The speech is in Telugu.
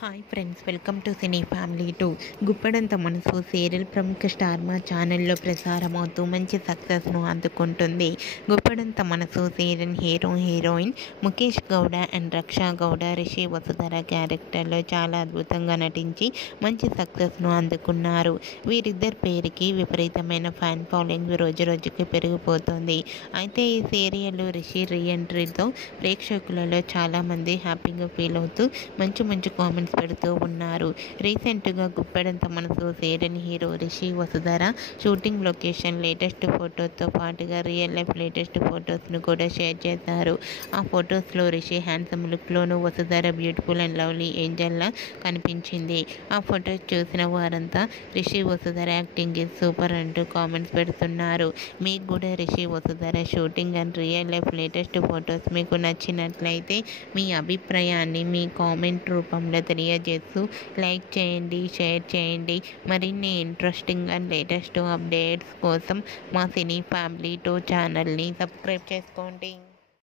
Hi friends, welcome to cine family 2. Guppedantha Manasu serial ప్రముఖ స్టార్ మా ఛానల్లో ప్రసారమవుతూ మంచి సక్సెస్ను అందుకుంటుంది. Guppedantha Manasu serial heroine Mukesh Gowda and Raksha Gowda Rishi Vasudhara క్యారెక్టర్లో చాలా అద్భుతంగా నటించి మంచి సక్సెస్ను అందుకున్నారు. వీరిద్దరి పేరుకి విపరీతమైన ఫ్యాన్ ఫాలోయింగ్ రోజుకి పెరిగిపోతుంది. అయితే ఈ సీరియల్ రిషి రీఎంట్రీతో ప్రేక్షకులలో చాలామంది హ్యాపీగా ఫీల్ అవుతూ మంచి కామెంట్స్ పెడుతూ ఉన్నారు. రీసెంట్గా Guppedantha Manasu serial hero Rishi Vasudhara shooting location latest ఫొటోస్తో పాటుగా రియల్ లైఫ్ లేటెస్ట్ ఫొటోస్ను కూడా షేర్ చేశారు. ఆ ఫొటోస్లో రిషి హ్యాండ్సమ్ లుక్లోనూ వసుధర బ్యూటిఫుల్ అండ్ లవ్లీ ఏంజల్లా కనిపించింది. ఆ ఫొటోస్ చూసిన వారంతా Rishi Vasudhara acting is super అంటూ కామెంట్స్ పెడుతున్నారు. మీకు కూడా Rishi Vasudhara shooting and real life latest photos మీకు నచ్చినట్లయితే మీ అభిప్రాయాన్ని మీ కామెంట్ రూపంలో తెలియజేస్తూ లైక్ చేయండి, షేర్ చేయండి. మరిన్ని ఇంట్రెస్టింగ్ అండ్ లేటెస్ట్ అప్డేట్స్ కోసం మా సినీ ఫ్యామిలీ 2 ఛానల్ని సబ్స్క్రైబ్ చేసుకోండి.